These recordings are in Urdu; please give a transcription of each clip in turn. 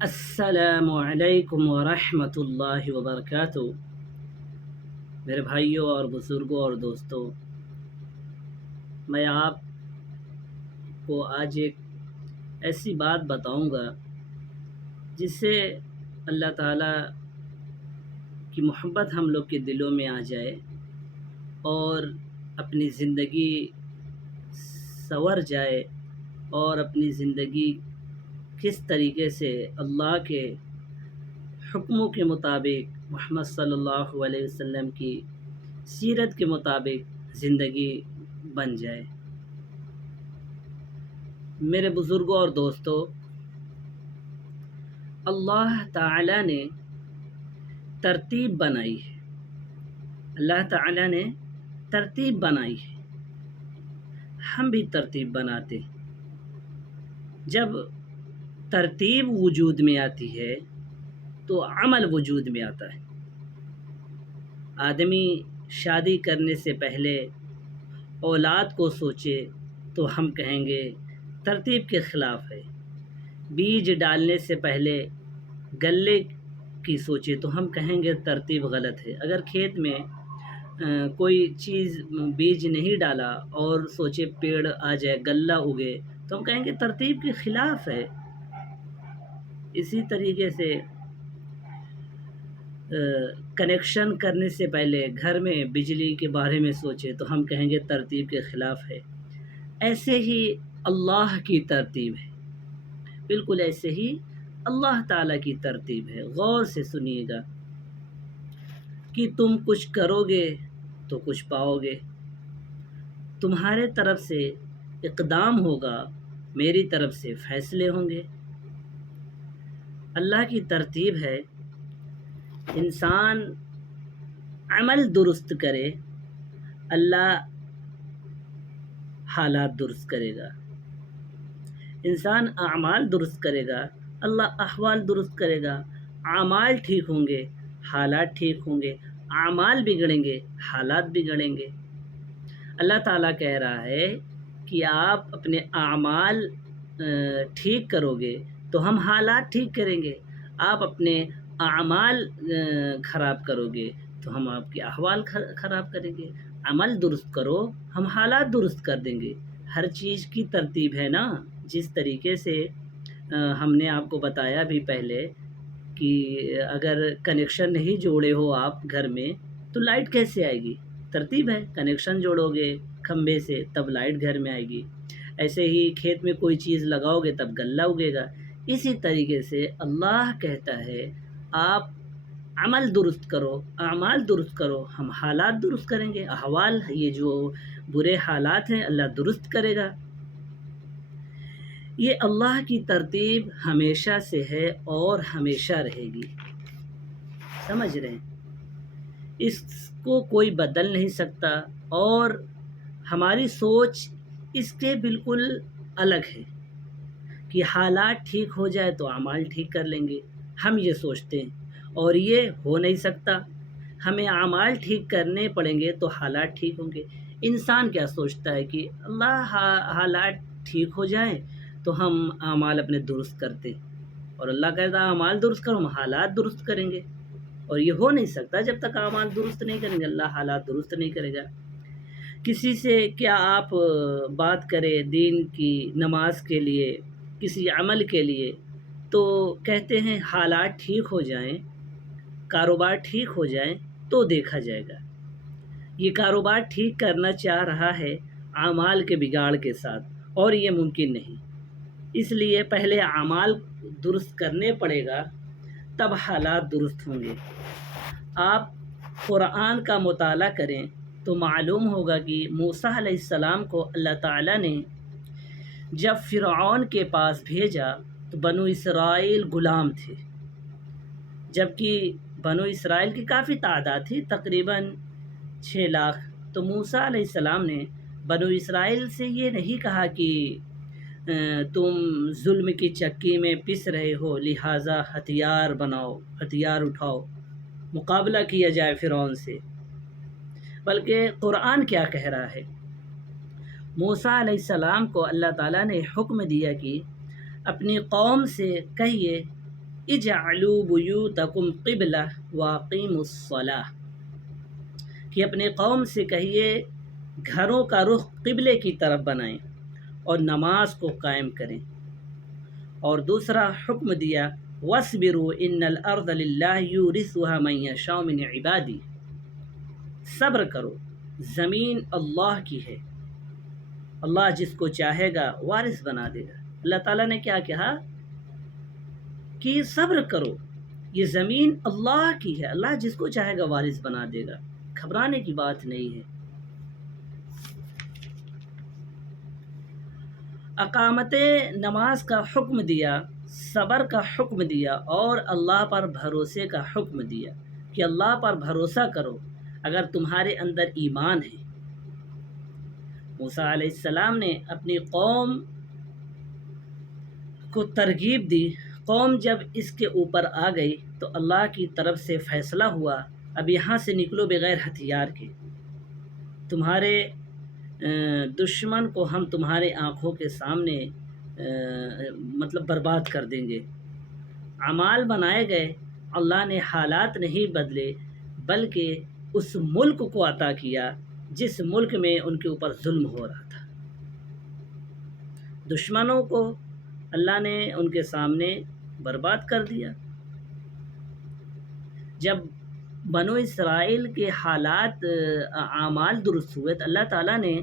السلام علیکم ورحمۃ اللہ وبرکاتہ۔ میرے بھائیوں اور بزرگوں اور دوستوں، میں آپ کو آج ایک ایسی بات بتاؤں گا جس سے اللہ تعالیٰ کی محبت ہم لوگ کے دلوں میں آ جائے اور اپنی زندگی سنور جائے، اور اپنی زندگی کس طریقے سے اللہ کے حکموں کے مطابق، محمد صلی اللہ علیہ وسلم کی سیرت کے مطابق زندگی بن جائے۔ میرے بزرگوں اور دوستوں، اللہ تعالیٰ نے ترتیب بنائی ہے، اللہ تعالیٰ نے ترتیب بنائی ہے، ہم بھی ترتیب بناتے ہیں۔ جب ترتیب وجود میں آتی ہے تو عمل وجود میں آتا ہے۔ آدمی شادی کرنے سے پہلے اولاد کو سوچے تو ہم کہیں گے ترتیب کے خلاف ہے۔ بیج ڈالنے سے پہلے غلے کی سوچے تو ہم کہیں گے ترتیب غلط ہے۔ اگر کھیت میں کوئی چیز بیج نہیں ڈالا اور سوچے پیڑ آ جائے، غلہ اگے، تو ہم کہیں گے ترتیب کے خلاف ہے۔ اسی طریقے سے کنیکشن کرنے سے پہلے گھر میں بجلی کے بارے میں سوچے تو ہم کہیں گے ترتیب کے خلاف ہے۔ ایسے ہی اللہ کی ترتیب ہے، بالکل ایسے ہی اللہ تعالیٰ کی ترتیب ہے۔ غور سے سنیے گا کہ تم کچھ کرو گے تو کچھ پاؤ گے، تمہارے طرف سے اقدام ہوگا، میری طرف سے فیصلے ہوں گے۔ اللہ کی ترتیب ہے، انسان عمل درست کرے، اللہ حالات درست کرے گا۔ انسان اعمال درست کرے گا، اللہ احوال درست کرے گا۔ اعمال ٹھیک ہوں گے، حالات ٹھیک ہوں گے، اعمال بگڑیں گے، حالات بگڑیں گے۔ اللہ تعالیٰ کہہ رہا ہے کہ آپ اپنے اعمال ٹھیک کرو گے تو ہم حالات ٹھیک کریں گے، آپ اپنے اعمال خراب کرو گے تو ہم آپ کے احوال خراب کریں گے۔ عمل درست کرو، ہم حالات درست کر دیں گے۔ ہر چیز کی ترتیب ہے نا۔ جس طریقے سے ہم نے آپ کو بتایا بھی پہلے کہ اگر کنیکشن نہیں جوڑے ہو آپ گھر میں تو لائٹ کیسے آئے گی؟ ترتیب ہے، کنیکشن جوڑو گے کھمبے سے تب لائٹ گھر میں آئے گی۔ ایسے ہی کھیت میں کوئی چیز لگاؤ گے تب غلہ اگے گا۔ اسی طریقے سے اللہ کہتا ہے آپ عمل درست کرو، اعمال درست کرو، ہم حالات درست کریں گے۔ احوال، یہ جو برے حالات ہیں اللہ درست کرے گا۔ یہ اللہ کی ترتیب ہمیشہ سے ہے اور ہمیشہ رہے گی، سمجھ رہے ہیں؟ اس کو کوئی بدل نہیں سکتا، اور ہماری سوچ اس کے بالکل الگ ہے کہ حالات ٹھیک ہو جائے تو اعمال ٹھیک کر لیں گے، ہم یہ سوچتے ہیں، اور یہ ہو نہیں سکتا۔ ہمیں اعمال ٹھیک کرنے پڑیں گے تو حالات ٹھیک ہوں گے۔ انسان کیا سوچتا ہے کہ اللہ حالات ٹھیک ہو جائیں تو ہم اعمال اپنے درست کرتے، اور اللہ کہتا ہے اعمال درست کرو، ہم حالات درست کریں گے، اور یہ ہو نہیں سکتا جب تک اعمال درست نہیں کریں گے، اللہ حالات درست نہیں کرے گا۔ کسی سے کیا آپ بات کریں دین کی، نماز کے لیے، کسی عمل کے لیے، تو کہتے ہیں حالات ٹھیک ہو جائیں، کاروبار ٹھیک ہو جائیں تو دیکھا جائے گا۔ یہ کاروبار ٹھیک کرنا چاہ رہا ہے اعمال کے بگاڑ کے ساتھ، اور یہ ممکن نہیں۔ اس لیے پہلے اعمال درست کرنے پڑے گا، تب حالات درست ہوں گے۔ آپ قرآن کا مطالعہ کریں تو معلوم ہوگا کہ موسیٰ علیہ السلام کو اللہ تعالیٰ نے جب فرعون کے پاس بھیجا تو بنو اسرائیل غلام تھے، جبکہ بنو اسرائیل کی کافی تعداد تھی، تقریباً 6 لاکھ۔ تو موسیٰ علیہ السلام نے بنو اسرائیل سے یہ نہیں کہا کہ تم ظلم کی چکی میں پس رہے ہو لہٰذا ہتھیار بناؤ، ہتھیار اٹھاؤ، مقابلہ کیا جائے فرعون سے، بلکہ قرآن کیا کہہ رہا ہے؟ موسیٰ علیہ السلام کو اللہ تعالیٰ نے حکم دیا کہ اپنی قوم سے کہیے اجعلوا بیوتکم قبلہ واقیموا الصلاۃ، کہ اپنے قوم سے کہیے گھروں کا رخ قبلے کی طرف بنائیں اور نماز کو قائم کریں۔ اور دوسرا حکم دیا وَاصْبِرُوا إِنَّ الْأَرْضَ لِلَّهِ يُورِثُهَا مَن يَشَاءُ مِنْ عِبَادِهِ، صبر کرو، زمین اللہ کی ہے، اللہ جس کو چاہے گا وارث بنا دے گا۔ اللہ تعالیٰ نے کیا کہا کہ صبر کرو، یہ زمین اللہ کی ہے، اللہ جس کو چاہے گا وارث بنا دے گا، گھبرانے کی بات نہیں ہے۔ اقامت نماز کا حکم دیا، صبر کا حکم دیا، اور اللہ پر بھروسے کا حکم دیا کہ اللہ پر بھروسہ کرو اگر تمہارے اندر ایمان ہے۔ موسیٰ علیہ السلام نے اپنی قوم کو ترغیب دی، قوم جب اس کے اوپر آ گئی تو اللہ کی طرف سے فیصلہ ہوا اب یہاں سے نکلو بغیر ہتھیار کے، تمہارے دشمن کو ہم تمہارے آنکھوں کے سامنے مطلب برباد کر دیں گے۔ اعمال بنائے گئے، اللہ نے حالات نہیں بدلے بلکہ اس ملک کو عطا کیا جس ملک میں ان کے اوپر ظلم ہو رہا تھا۔ دشمنوں کو اللہ نے ان کے سامنے برباد کر دیا۔ جب بنو اسرائیل کے حالات اعمال درست ہوئے تو اللہ تعالیٰ نے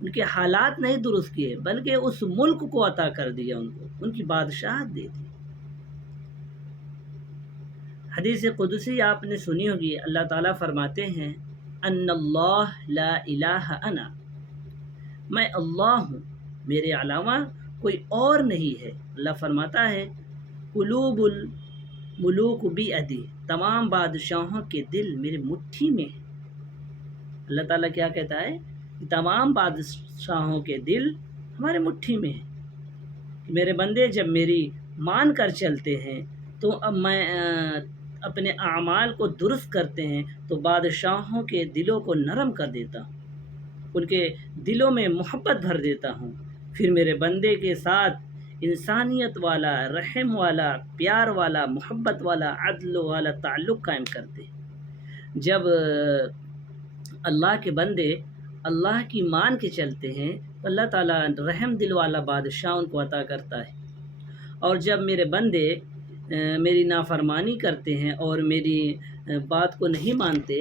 ان کے حالات نہیں درست کیے بلکہ اس ملک کو عطا کر دیا، ان کو ان کی بادشاہت دے دی۔ حدیث قدسی آپ نے سنی ہوگی، اللہ تعالیٰ فرماتے ہیں ان اللہ لا الہ انا، میں اللہ ہوں، میرے علاوہ کوئی اور نہیں ہے۔ اللہ فرماتا ہے قلوب الملوک بیدی، تمام بادشاہوں کے دل میرے مٹھی میں ہے۔ اللہ تعالیٰ کیا کہتا ہے؟ تمام بادشاہوں کے دل ہمارے مٹھی میں ہیں۔ میرے بندے جب میری مان کر چلتے ہیں تو اب میں اپنے اعمال کو درست کرتے ہیں تو بادشاہوں کے دلوں کو نرم کر دیتا ہوں، ان کے دلوں میں محبت بھر دیتا ہوں، پھر میرے بندے کے ساتھ انسانیت والا، رحم والا، پیار والا، محبت والا، عدل والا تعلق قائم کرتے ہیں۔ جب اللہ کے بندے اللہ کی مان کے چلتے ہیں تو اللہ تعالیٰ رحم دل والا بادشاہ ان کو عطا کرتا ہے، اور جب میرے بندے میری نافرمانی کرتے ہیں اور میری بات کو نہیں مانتے،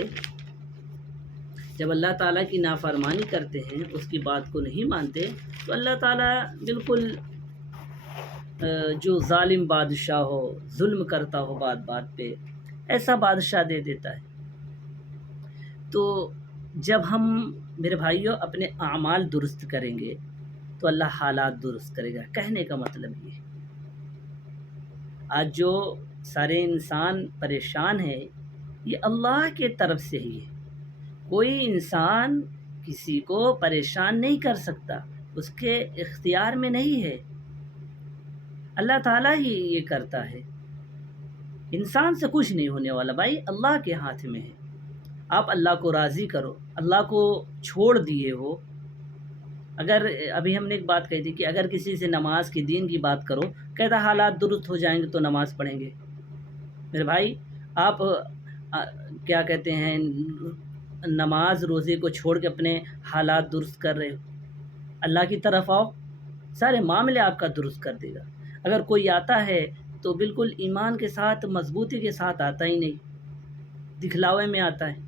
جب اللہ تعالیٰ کی نافرمانی کرتے ہیں، اس کی بات کو نہیں مانتے، تو اللہ تعالیٰ بالکل جو ظالم بادشاہ ہو، ظلم کرتا ہو بات بات پہ، ایسا بادشاہ دے دیتا ہے۔ تو جب ہم میرے بھائیوں اپنے اعمال درست کریں گے تو اللہ حالات درست کرے گا۔ کہنے کا مطلب یہ ہے، آج جو سارے انسان پریشان ہیں یہ اللہ کے طرف سے ہی ہے۔ کوئی انسان کسی کو پریشان نہیں کر سکتا، اس کے اختیار میں نہیں ہے، اللہ تعالیٰ ہی یہ کرتا ہے۔ انسان سے کچھ نہیں ہونے والا بھائی، اللہ کے ہاتھ میں ہے۔ آپ اللہ کو راضی کرو، اللہ کو چھوڑ دیے ہو۔ اگر ابھی ہم نے ایک بات کہی تھی کہ اگر کسی سے نماز کی دین کی بات کرو، کہتا حالات درست ہو جائیں گے تو نماز پڑھیں گے۔ میرے بھائی آپ کیا کہتے ہیں، نماز روزے کو چھوڑ کے اپنے حالات درست کر رہے ہو۔ اللہ کی طرف آؤ، سارے معاملے آپ کا درست کر دے گا۔ اگر کوئی آتا ہے تو بالکل ایمان کے ساتھ، مضبوطی کے ساتھ آتا ہی نہیں، دکھلاوے میں آتا ہے۔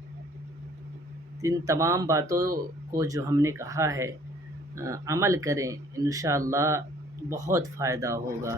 ان تمام باتوں کو جو ہم نے کہا ہے عمل کریں، انشاءاللہ بہت فائدہ ہوگا۔